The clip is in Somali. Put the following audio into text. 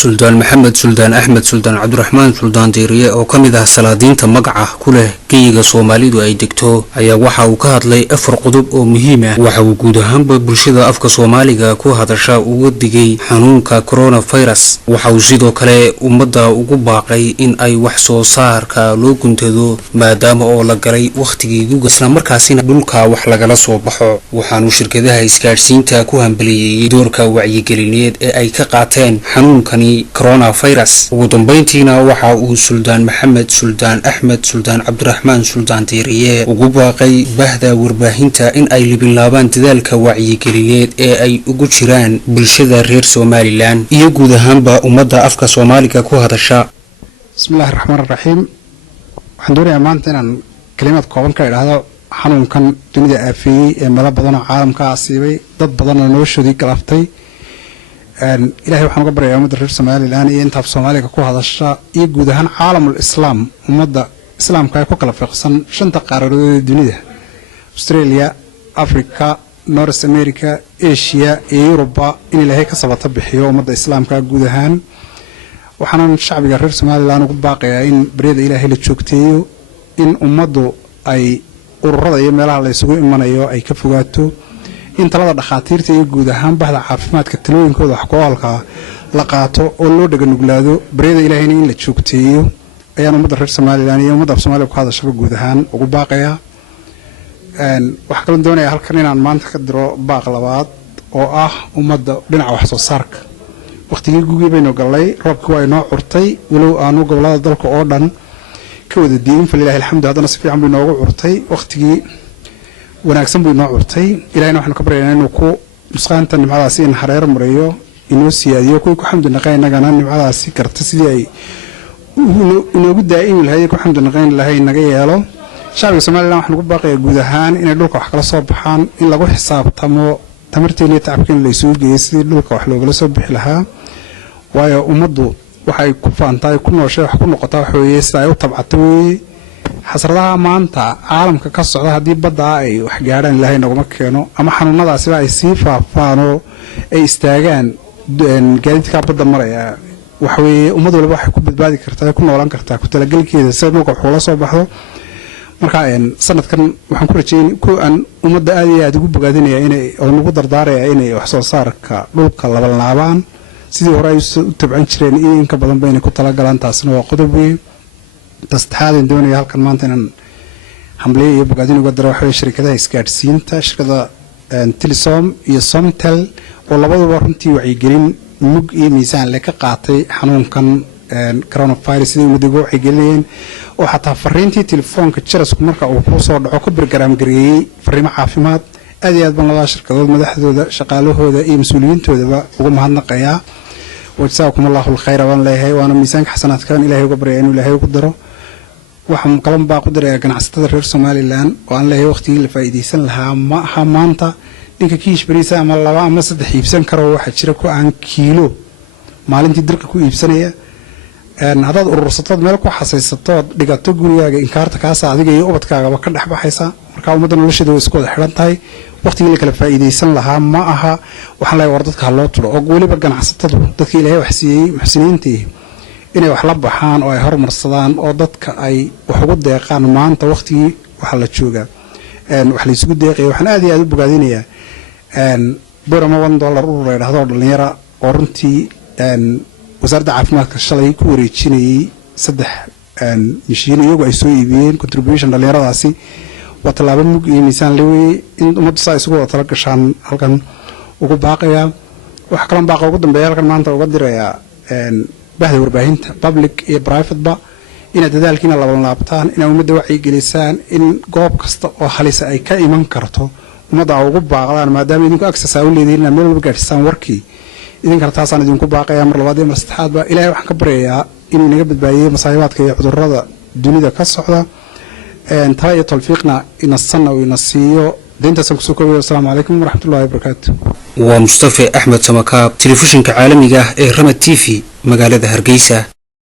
suldaan maxamed suldaan axmed suldaan cabdiraxmaan suldaan diiriye oo ka mid ah salaadiinta magaca ku leh geyiga soomaalidu ay degto ayaa waxa uu ka hadlay afar qodob oo muhiim ah. waxa uu guud ahaanba bulshada afka soomaaliga ku hadasha uga digay xanuunka coronavirus. waxa uu sidoo kale ummadda ugu baaqay in ay wax soo saarka loo guntado maadaama oo la galay wakhtigii guga islamarkaasina dhulka wax lagala soo baxo. waxaanu shirkadaha isgaadhsiinta ku hambaliyeeyey doorka wacyigelineed ee ay ka qaateen xanuunkani coronavirus. ugu dambeyntiina waxa uu suldaan maxamed suldaan axmed suldaan cabdiraxmaan suldaan diiriye ugu baaqay bahda warbaahinta in ay libinlaabaan dadaalka wacyigelineed ee ay ugu jiraan bulshada reer somalilan iyo guud ahaanba ummadda afka soomaaliga ku hadasha. bismillahi raxmaan raxiim. waxaan doonayaa maanta inaan kalimaad kooban ka idhaahdo xanuunkan dunida aafeeyey ee meelo badan oo caalamka asiibay dad badanoo noloshoodii galaftay. ilaahay waxaan uga baryayaa ummadda reer somalilan iyo intaaf soomaaliga ku hadasha iyo guud ahaan caalamul islaam ummadda islaamka ay ku kala fiiqsan shanta qaaradood ee dunida australia, africa, north america, asia iyo yuruba in ilaahay ka sabata bixiyo ummadda islaamka guud ahaan. waxaanan shacbiga reer somalilan ugu baaqayaa in baryada ilaahay la joogteeyo, in ummaddu ay ururada iyo meelaha la isugu imanayo ay ka fogaato, in talada dhakhaatiirta iyo guud ahaan bahda caafimaadka talooyinkooda wax ku oolka la qaato oo loo dhaganuglaado. baryada ilaahayna in la joogteeyo ayaan ummadda reer somalilan iyo ummadda af soomaaliya ku hadashaba guud ahaan ugu baaqayaa. waxaa kaloo doonayaa halkan inaan maanta ka diro baaq labaad oo ah ummadda dhinaca wax soo saarka. wakhtigii gugii baynu gallay, roobkii waa inoo curtay, walow aanu gobollada dalka oo dhan ka wada diin falilahi alxamdu, haddana si fiican buu inoogu curtay. wakhtigii wanaagsan buu inoo curtay. ilahayna waxaanu ka baryaynaa inuu ku nusqaanta nimcadaasi in hareer mariyo, inoo siyaadiyo, kuwii ku xamdi naqayn innagana nimcadaasi karta sidii ay inoogu daa'imi lahayd ku xamdi naqayn lahay naga yeelo. shacbiga somalilan waxaan ugu baaqayaa guud ahaan inay dhulka wax kala soo baxaan, in lagu xisaabtamo tamarteena iyo tacabkeena la isugu geeyay sidii dhulka wax loogala soo bixi lahaa. waayo ummaddu waxay ku faantaay ku nooshay wax ku noqotaa wax weeye sida ay u tabcato weeye. xasradaha maanta caalamka ka socda haddii baddaa ay wax gaadhaan ilaahay naguma keeno, ama xanuunadaasiba ay sii faafaan oo ay istaagaan gaadiidkaa badda maraya, waxweeye ummad waliba waxay ku badbaadi kartaa, ku noolaan kartaa ku talagelkeeda sida dhulka wax ula soo baxdo. marka sanadkan waxaan ku rajeyn ku aan ummadda aad iyo aad ugu bogaadinaya inay oo nagu dardaaraya inay wax soo saarka dhulka labanlaabaan sidii hore ay u tabcan jireen iyo in ka badan ba inay ku talagalaan. taasina waa qodob weyn. tastaxaadin doonaya halkan maanta inaan hamliye iyo bogaadin uga daro waxay shirkadaha isgaadhsiinta, shirkada Telesom iyo Somtel oo labaduba runtii wacyigelin mug iyo miisaan le ka qaatay xanuunkan coronavirus sidii ummadda wacyigelinayeen, oo xataa fariintii telefoonka jarasku marka uu ku soo dhaco ku barnaamij gareeyay fariimo caafimaad. aad iyo aad baan labada shirkadood madaxdooda, shaqaalahooda iyo mas'uuliyiintoodaba uga mahadnaqayaa. wajzaakum allahu alkhayr baan leeyahay, waana miisaanka xasanaadkan ilaahay uga baryaa inuu ilaahay ugu daro. waxaan kalan baa ku darayaa ganacsatada reer somalilan oo aan leeyahay waqtigii la faa'iideysan lahaa ma aha maanta. ninka kiish bariisa ama 2 ama 3 iibsan karo waxa jira ku aan kiilo maalintii dirka ku iibsanaya. haddaad urursatad meel ku xasaysato dhigato gurigaaga inkaarta kaasa adiga iyo ubadkaagaba ka dhex baxaysa. marka ummadda nolosheeda way isku wada xidhan tahay, waqtigii la kala faa'iideysan lahaa ma aha. waxaan leeyahay war dadka loo tulo oo weliba ganacsatadu dadka ilaahay wax siiyey muxsiniintii inay wax la baxaan oo ay horumarsadaan oo dadka ay wax ugu deeqaan. maanta waqtigii waxa la joogaa wax la isugu deeqay. waxaan aad iyo aad u bogaadinayaa borama $1 urur la yidhaahdo dhalinyara oo runtii wasaaradda caafimaadka shalay ku wareejinayay 3 mishiin iyagu ay soo iibiyeen contribution dhalinyaradaasi. waa tallaabo mug iyo miisaan leeyahay in ummaddu saa isugu wada tala gashaan halkan ugu baaqayaa. waxa kale baaqa ugu dambeeya halkan maanta uga dirayaa bahda warbaahinta public iyo private ba inay dadaalkiina laban laabtaan, inay ummadda wacyigelisaan, in goob kasta oo halisa ay ka iman karto ummadda ugu baaqdaan maadaama idinku access u leedihiin inay meel walba gaarsiisaan warkii. idinkana taasaan idinku baaqayaa mar labaad iyo mar saddexaad ba. ilaahay waxaan ka baryayaa inuu inaga badbaadiyo masaayibaadka iyo cudurrada dunida ka socda. tala iyo tawfiiqna ina sanna oo ina siiyo. deyntaasaan kusoo koobayo. assalaamu calaykum waraxmatullaahi wabarakaatu. waa mustafa axmed samakaab, telefishinka caalamiga ah ee Rama TV magaalada Hargeysa.